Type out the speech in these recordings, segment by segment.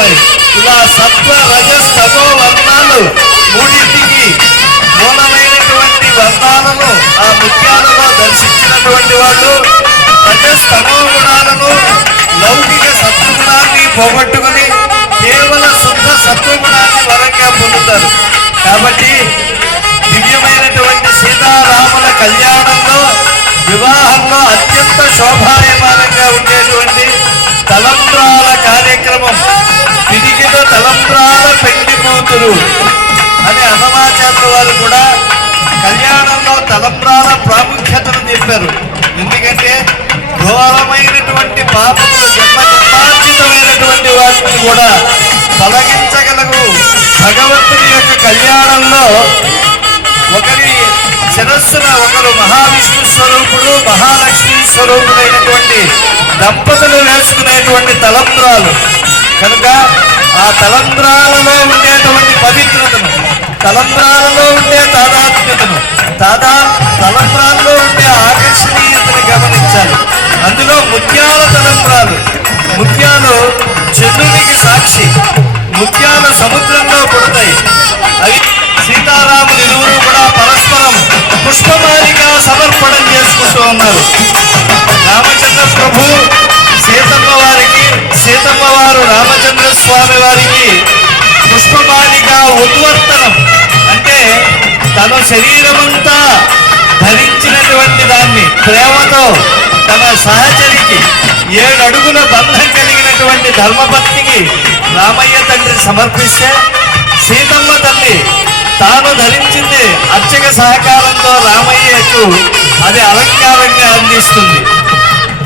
ఉన్నాయి ఇలా సత్వ రజస్ తమో వర్ణాలు మూడింటికి మూలమైనటువంటి వర్ణాలను ఆ ముఖ్యాలలో దర్శించినటువంటి వాళ్ళు రజస్ తమో గుణాలను లౌకిక సత్వగుణాన్ని పోగొట్టుకుని కేవల శుద్ధ సత్వగుణాన్ని వరంగా పొందుతారు. కాబట్టి దివ్యమైనటువంటి సీతారాముల కళ్యాణంలో వివాహంలో అత్యంత శోభాయమానంగా ఉండేటువంటి తలంబ్రాల కార్యక్రమం పెండి కూతురు అని అన్నమాచార్యుల వారు కూడా కళ్యాణంలో తలంబ్రాల ప్రాముఖ్యతను చెప్పారు. ఎందుకంటే ఘోరమైనటువంటి పాపములు జన్మ జన్మార్జితమైనటువంటి వాటిని కూడా తొలగించగలగు భగవంతుని యొక్క కళ్యాణంలో ఒకరి శిరస్సున ఒకరు మహావిష్ణు స్వరూపుడు మహాలక్ష్మి స్వరూపుడైనటువంటి దంపతులు వేసుకునేటువంటి తలంబ్రాలు. కనుక ఆ తలంద్రాలలో ఉండేటువంటి పవిత్రతను తలంద్రాలలో ఉండే తాదాత్మ్యతను తాదా తలంద్రాల్లో ఉండే ఆకర్షణీయతను గమనించాలి. అందులో ముత్యాల తలంద్రాలు ముత్యాలు చంద్రునికి సాక్షి ముత్యాల సముద్రంలో పుడతాయి. అవి సీతారాములు ఇరువురు కూడా పరస్పరం పుష్పమాలిక సమర్పణం చేసుకుంటూ ఉన్నారు. ఉద్వర్తనం అంటే తన శరీరమంతా ధరించినటువంటి దాన్ని ప్రేమతో తన సహచరికి ఏడు అడుగుల బంధం కలిగినటువంటి ధర్మపత్నికి రామయ్య తండ్రి సమర్పిస్తే సీతమ్మ తల్లి తాను ధరించింది అర్చక సహకారంతో రామయ్యకు అది అలంకారంగా అందిస్తుంది.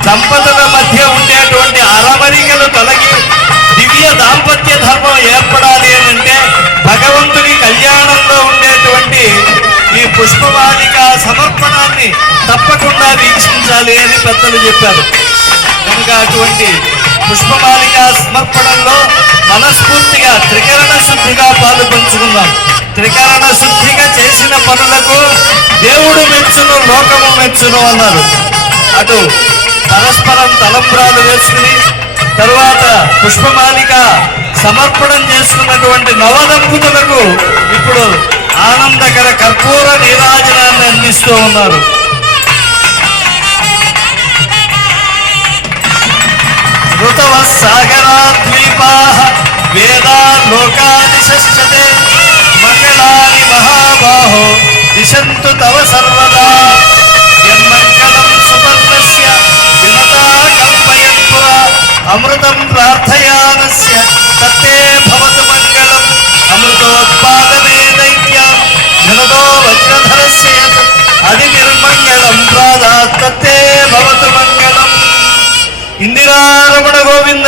దంపతుల మధ్య ఉండేటువంటి అరమరికలు తొలగి దివ్య దాంపత్య ధర్మం ఏర్పడాలి సమర్పణాన్ని తప్పకుండా వీక్షించాలి అని పెద్దలు చెప్పారు. కనుక అటువంటి పుష్పమాలిక సమర్పణంలో మనస్ఫూర్తిగా త్రికరణ శుద్ధిగా పాలు పంచుకుందాం. త్రికరణ శుద్ధిగా చేసిన పనులకు దేవుడు మెచ్చును లోకము మెచ్చును అన్నారు. అటు పరస్పరం తలంబ్రాలు వేసుకుని తరువాత పుష్పమాలిక సమర్పణం చేసుకున్నటువంటి నవదంపతులకు ఇప్పుడు ఆనందకర కర్పూర నీరాజనాన్ని అందిస్తూ ఉన్నారు. ఋతవ సాగరాద్వీపా వేదా లోకాదిశశ్చతే మంగళాని మహాబాహో దిశంతు తవ సర్వదా. యన్మంగళం సుపర్ణస్య వినతా కల్పయత్పుర అమృతం ప్రార్థయానస్య తత్తే వజ్రధరస్య అది నిర్మంగళం ప్రాదాత్ భవతు మంగళం. ఇందిరారమణ గోవింద.